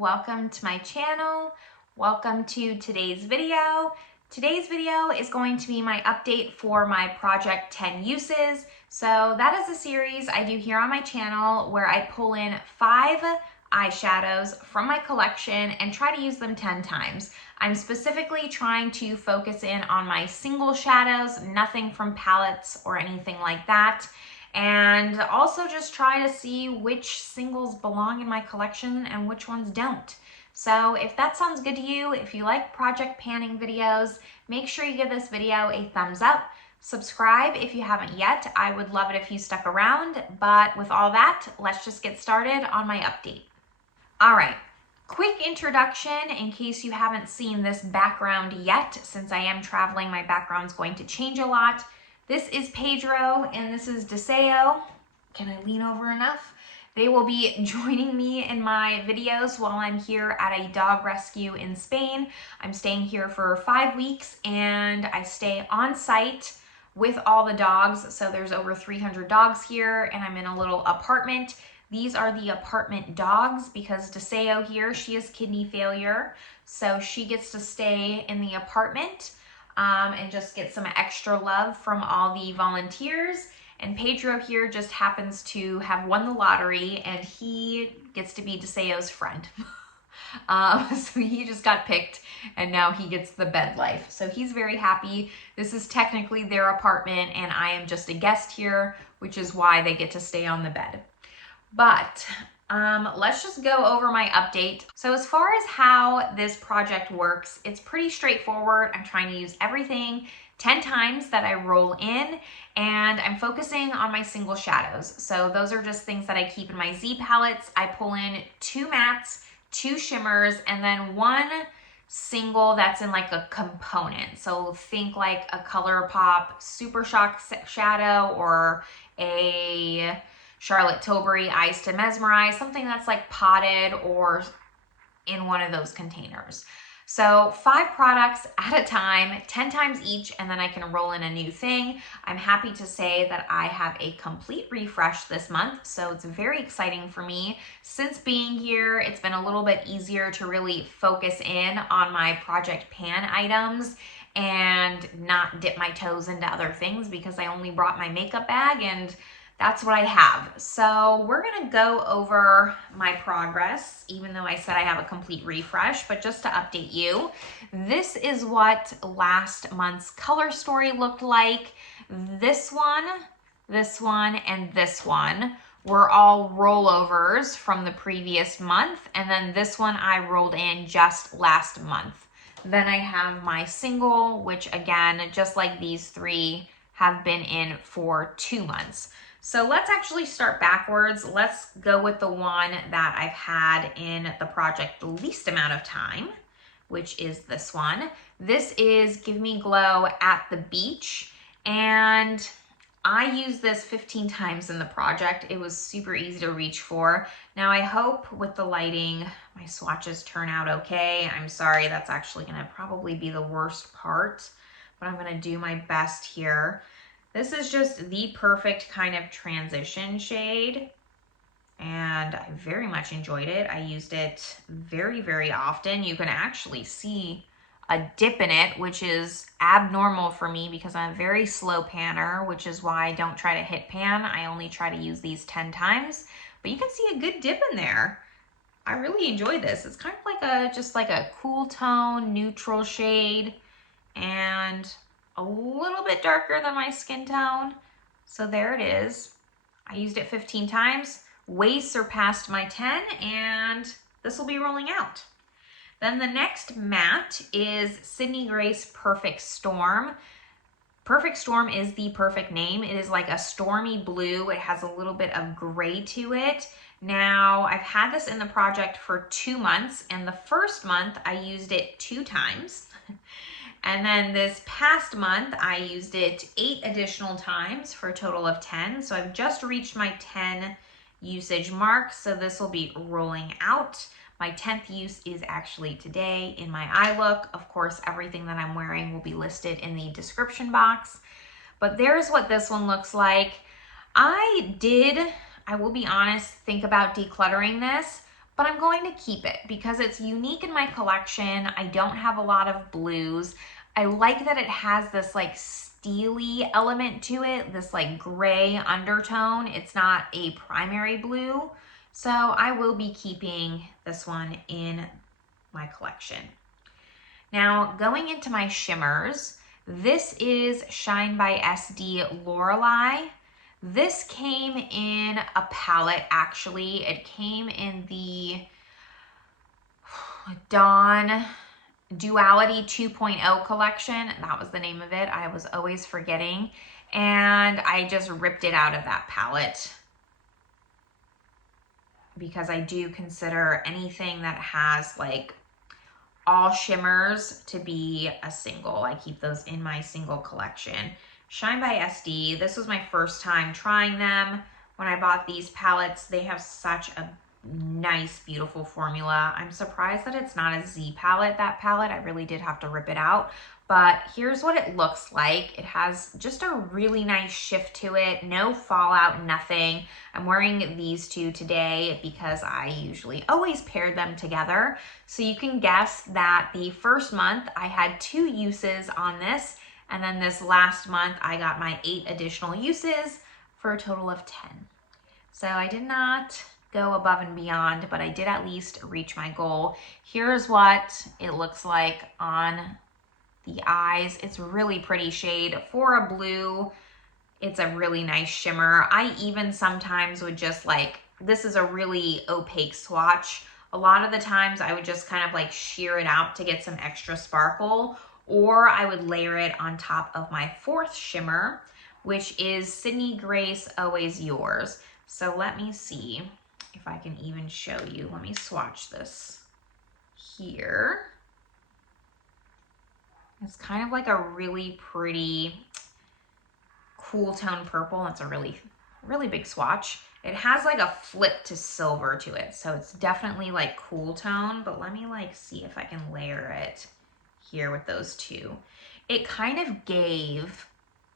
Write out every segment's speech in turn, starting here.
welcome to my channel. Welcome to today's video. Today's video is going to be my update for my Project 10 uses. So that is a series I do here on my channel where I pull in 5 eyeshadows from my collection and try to use them 10 times. I'm specifically trying to focus in on my single shadows, nothing from palettes or anything like that. And also just try to see which singles belong in my collection and which ones don't. So if that sounds good to you, if you like project panning videos, make sure you give this video a thumbs up. Subscribe if you haven't yet. I would love it if you stuck around. But with all that, let's just get started on my update. All right, quick introduction in case you haven't seen this background yet. Since I am traveling, my background's going to change a lot. This is Pedro and this is Deseo. Can I lean over enough? They will be joining me in my videos while I'm here at a dog rescue in Spain. I'm staying here for 5 weeks and I stay on site with all the dogs. So there's over 300 dogs here and I'm in a little apartment. These are the apartment dogs because Deseo here, she has kidney failure. So she gets to stay in the apartment. And just get some extra love from all the volunteers. And Pedro here just happens to have won the lottery and he gets to be Deseo's friend. So he just got picked and now he gets the bed life. So he's very happy. This is technically their apartment and I am just a guest here, which is why they get to stay on the bed. But let's just go over my update. So as far as how this project works, it's pretty straightforward. I'm trying to use everything 10 times that I roll in and I'm focusing on my single shadows. So those are just things that I keep in my Z palettes. I pull in 2 mattes, 2 shimmers, and then 1 single that's in like a component. So think like a ColourPop Super Shock shadow or a Charlotte Tilbury Eyes to Mesmerize, something that's like potted or in one of those containers. So 5 products at a time, 10 times each, and then I can roll in a new thing. I'm happy to say that I have a complete refresh this month, so it's very exciting for me. Since being here, it's been a little bit easier to really focus in on my Project Pan items and not dip my toes into other things because I only brought my makeup bag and that's what I have. So we're gonna go over my progress, even though I said I have a complete refresh, but just to update you, this is what last month's Colorstory looked like. This one, and this one were all rollovers from the previous month. And then this one I rolled in just last month. Then I have my single, which again, just like these 3, have been in for 2 months. So let's actually start backwards. Let's go with the one that I've had in the project the least amount of time, which is this one. This is Give Me Glow at the Beach. And I used this 15 times in the project. It was super easy to reach for. Now I hope with the lighting, my swatches turn out okay. I'm sorry, that's actually gonna probably be the worst part, but I'm gonna do my best here. This is just the perfect kind of transition shade and I very much enjoyed it. I used it very, very often. You can actually see a dip in it, which is abnormal for me because I'm a very slow panner, which is why I don't try to hit pan. I only try to use these 10 times, but you can see a good dip in there. I really enjoy this. It's kind of like just like a cool tone, neutral shade and a little bit darker than my skin tone. So there it is. I used it 15 times, way surpassed my 10, and this will be rolling out. Then the next matte is Sydney Grace Perfect Storm. Perfect Storm is the perfect name. It is like a stormy blue. It has a little bit of gray to it. Now, I've had this in the project for 2 months, and the first month I used it 2 times. And then this past month, I used it 8 additional times for a total of 10. So I've just reached my 10 usage mark. So this will be rolling out. My 10th use is actually today in my eye look. Of course, everything that I'm wearing will be listed in the description box. But there's what this one looks like. I will be honest, think about decluttering this, but I'm going to keep it because it's unique in my collection. I don't have a lot of blues. I like that it has this like steely element to it, this like gray undertone. It's not a primary blue. So I will be keeping this one in my collection. Now going into my shimmers, this is Shine by SD Lorelei. This came in a palette actually. It came in the Dawn Duality 2.0 collection. That was the name of it. I was always forgetting. And I just ripped it out of that palette because I do consider anything that has like all shimmers to be a single. I keep those in my single collection. Shine by SD, this was my first time trying them. When I bought these palettes, they have such a nice, beautiful formula. I'm surprised that it's not a Z palette, that palette. I really did have to rip it out. But here's what it looks like. It has just a really nice shift to it. No fallout, nothing. I'm wearing these two today because I usually always pair them together. So you can guess that the first month I had 2 uses on this. And then this last month I got my 8 additional uses for a total of 10. So I did not go above and beyond, but I did at least reach my goal. Here's what it looks like on the eyes. It's really pretty shade. For a blue, it's a really nice shimmer. I even sometimes would just like, this is a really opaque swatch. A lot of the times I would just kind of like sheer it out to get some extra sparkle, or I would layer it on top of my 4th shimmer, which is Sydney Grace Always Yours. So let me see if I can even show you. Let me swatch this here. It's kind of like a really pretty cool tone purple. That's a really, really big swatch. It has like a flip to silver to it. So it's definitely like cool tone, but let me like see if I can layer it here with those two. It kind of gave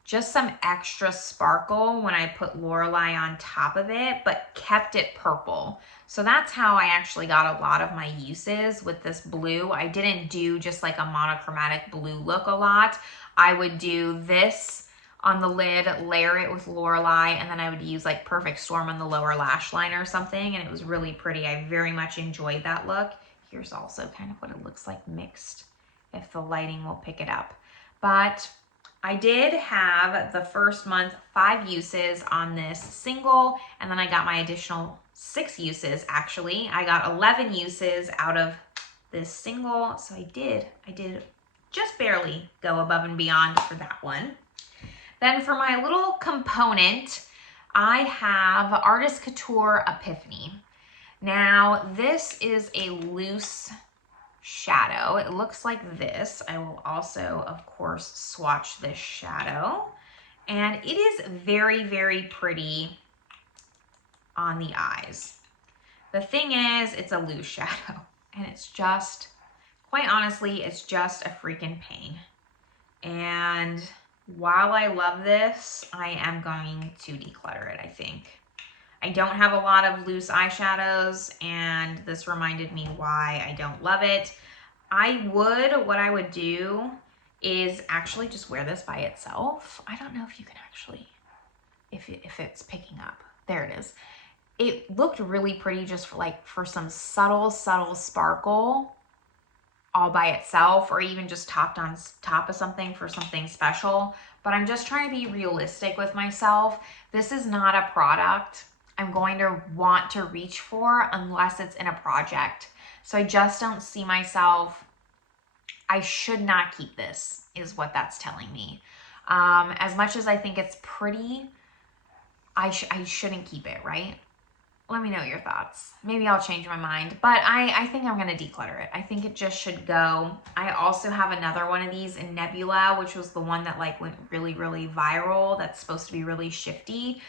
just some extra sparkle when I put Lorelei on top of it, but kept it purple. So that's how I actually got a lot of my uses with this blue. I didn't do just like a monochromatic blue look a lot. I would do this on the lid, layer it with Lorelei, and then I would use like Perfect Storm on the lower lash line or something, and it was really pretty. I very much enjoyed that look. Here's also kind of what it looks like mixed, if the lighting will pick it up. But I did have the first month 5 uses on this single, and then I got my additional 6 uses actually. I got 11 uses out of this single, so I did just barely go above and beyond for that one. Then for my little component, I have Artist Couture Epiphany. Now this is a loose shadow. It looks like this. I will also, of course, swatch this shadow. And it is very, very pretty on the eyes. The thing is, it's a loose shadow. And it's just, quite honestly, it's just a freaking pain. And while I love this, I am going to declutter it, I think. I don't have a lot of loose eyeshadows, and this reminded me why I don't love it. What I would do is actually just wear this by itself. I don't know if you can actually, if it's picking up. There it is. It looked really pretty just for some subtle sparkle all by itself, or even just topped on top of something for something special. But I'm just trying to be realistic with myself. This is not a product I'm going to want to reach for unless it's in a project. So I just don't see myself, I should not keep this, is what that's telling me. As much as I think it's pretty, I shouldn't keep it, right? Let me know your thoughts. Maybe I'll change my mind, but I think I'm gonna declutter it. I think it just should go. I also have another one of these in Nebula, which was the one that like went really, really viral. That's supposed to be really shifty.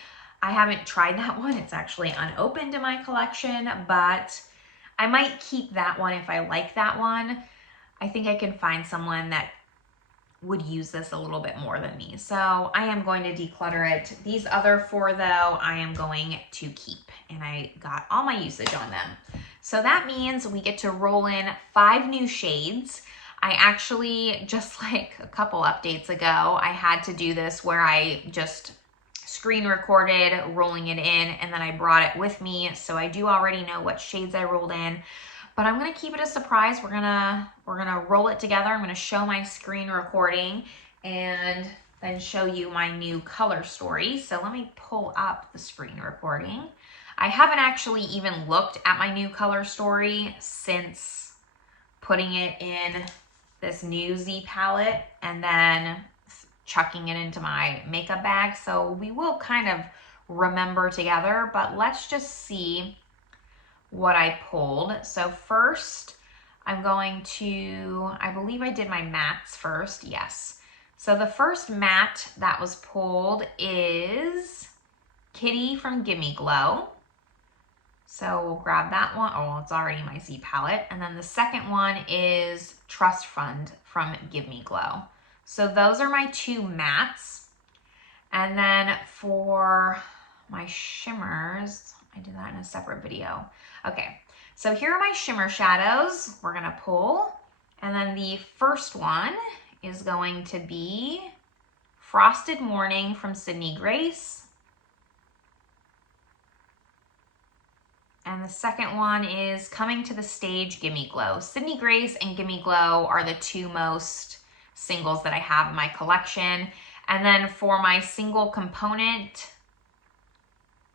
I haven't tried that one. It's actually unopened in my collection, but I might keep that one if I like that one. I think I can find someone that would use this a little bit more than me. So I am going to declutter it. These other 4 though, I am going to keep, and I got all my usage on them. So that means we get to roll in 5 new shades. I actually, just like a couple updates ago, I had to do this where I just screen recorded rolling it in, and then I brought it with me. So I do already know what shades I rolled in, but I'm gonna keep it a surprise. We're gonna roll it together. I'm gonna show my screen recording and then show you my new color story. So let me pull up the screen recording. I haven't actually even looked at my new color story since putting it in this new Z palette and then chucking it into my makeup bag. So we will kind of remember together, but let's just see what I pulled. So first I'm going to, I believe I did my mattes first. Yes. So the first matte that was pulled is Kitty from Gimme Glow. So we'll grab that one. Oh, it's already my Z palette. And then the second one is Trust Fund from Give Me Glow. So those are my 2 mattes. And then for my shimmers, I did that in a separate video. Okay, so here are my shimmer shadows we're gonna pull. And then the first one is going to be Frosted Morning from Sydney Grace. And the second one is Coming to the Stage, Gimme Glow. Sydney Grace and Gimme Glow are the 2 most singles that I have in my collection. And then for my single component,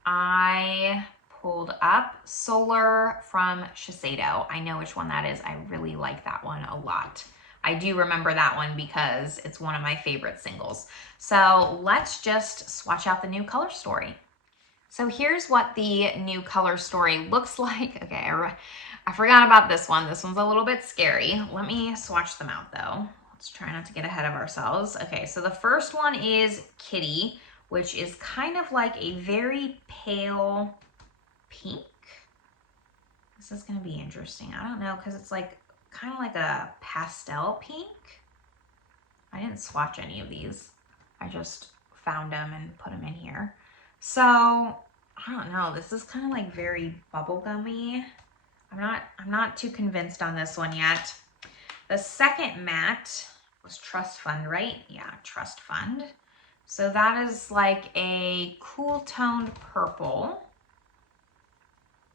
I pulled up Solar from Shiseido. I know which one that is. I really like that one a lot. I do remember that one because it's one of my favorite singles. So let's just swatch out the new color story. So here's what the new color story looks like. Okay, I forgot about this one. This one's a little bit scary. Let me swatch them out though. Let's try not to get ahead of ourselves. Okay, so the first one is Kitty, which is kind of like a very pale pink. This is gonna be interesting. I don't know, because it's like kind of like a pastel pink. I didn't swatch any of these. I just found them and put them in here. So, I don't know, this is kind of like very bubblegummy. I'm not too convinced on this one yet. The second matte was Trust Fund, right? Yeah, Trust Fund. So that is like a cool toned purple.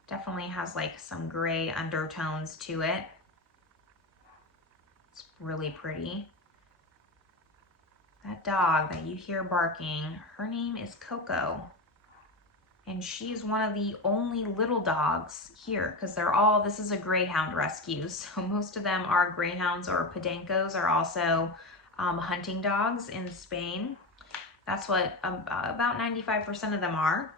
Definitely has like some gray undertones to it. It's really pretty. That dog that you hear barking, her name is Coco. And she's one of the only little dogs here because they're all, this is a greyhound rescue. So most of them are greyhounds, or podencos are also hunting dogs in Spain. That's what about 95% of them are.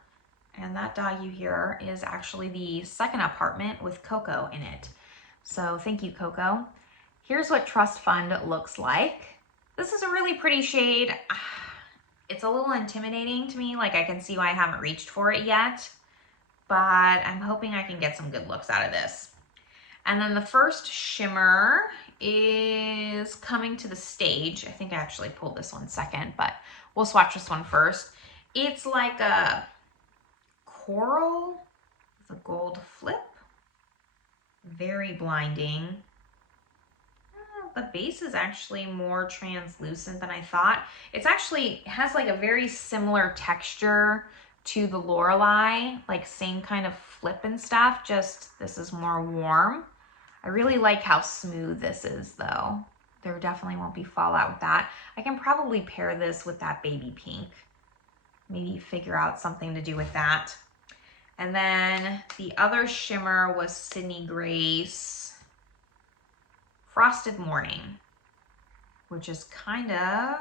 And that dog you hear is actually the second apartment with Coco in it. So thank you, Coco. Here's what Trust Fund looks like. This is a really pretty shade. It's a little intimidating to me, like I can see why I haven't reached for it yet, but I'm hoping I can get some good looks out of this. And then the first shimmer is Coming to the Stage. I think I actually pulled this one second, but we'll swatch this one first. It's like a coral with a gold flip. Very blinding. The base is actually more translucent than I thought. It's actually, it has like a very similar texture to the Lorelei, like same kind of flip and stuff, just this is more warm. I really like how smooth this is though. There definitely won't be fallout with that. I can probably pair this with that baby pink. Maybe figure out something to do with that. And then the other shimmer was Sydney Grace Frosted Morning, which is kind of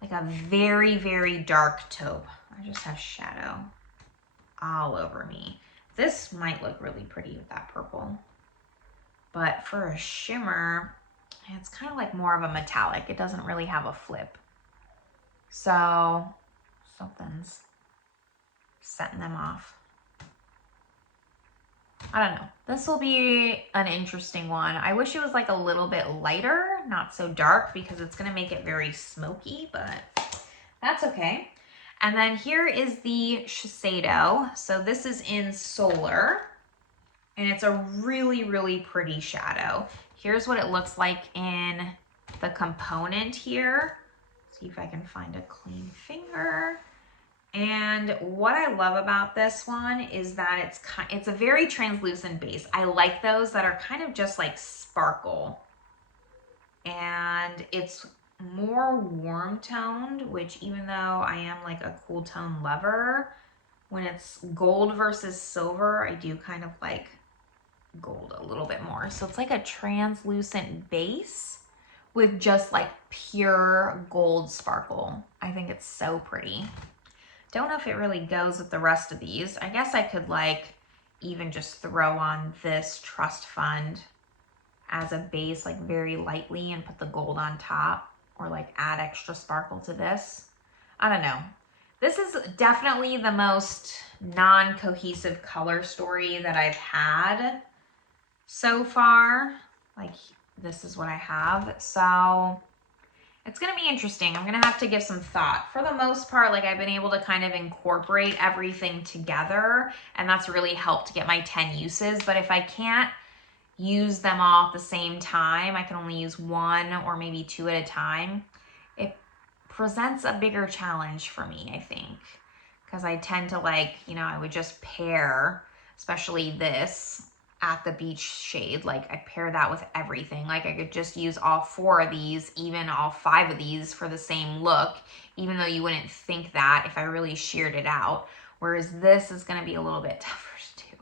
like a very, very dark taupe. I just have shadow all over me. This might look really pretty with that purple, but for a shimmer, it's kind of like more of a metallic. It doesn't really have a flip. So something's setting them off. I don't know. This will be an interesting one. I wish it was like a little bit lighter, not so dark, because it's gonna make it very smoky, but that's okay. And then here is the Shiseido. So this is in Solar, and it's a really, really pretty shadow. Here's what it looks like in the component here. See if I can find a clean finger. And what I love about this one is that it's a very translucent base. I like those that are kind of just like sparkle. And it's more warm toned, which even though I am like a cool tone lover, when it's gold versus silver, I do kind of like gold a little bit more. So it's like a translucent base with just like pure gold sparkle. I think it's so pretty. Don't know if it really goes with the rest of these. I guess I could like even just throw on this Trust Fund as a base like very lightly and put the gold on top, or like add extra sparkle to this. I don't know. This is definitely the most non-cohesive color story that I've had so far. Like this is what I have. So it's gonna be interesting. I'm gonna have to give some thought. For the most part, like I've been able to kind of incorporate everything together, and that's really helped get my 10 uses. But if I can't use them all at the same time, I can only use one or maybe two at a time, it presents a bigger challenge for me, I think. Because I tend to like, you know, I would just pair, especially this at the beach shade, like I pair that with everything. Like I could just use all 4 of these, even all 5 of these for the same look, even though you wouldn't think that if I really sheared it out. Whereas this is gonna be a little bit tougher to do.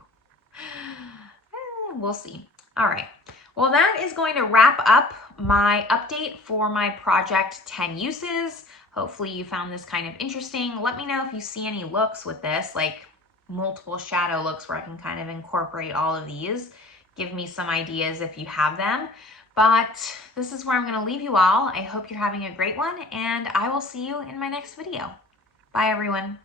We'll see. All right, well that is going to wrap up my update for my project 10 uses. Hopefully you found this kind of interesting. Let me know if you see any looks with this, like multiple shadow looks where I can kind of incorporate all of these. Give me some ideas if you have them. But this is where I'm going to leave you all. I hope you're having a great one, and I will see you in my next video. Bye, everyone.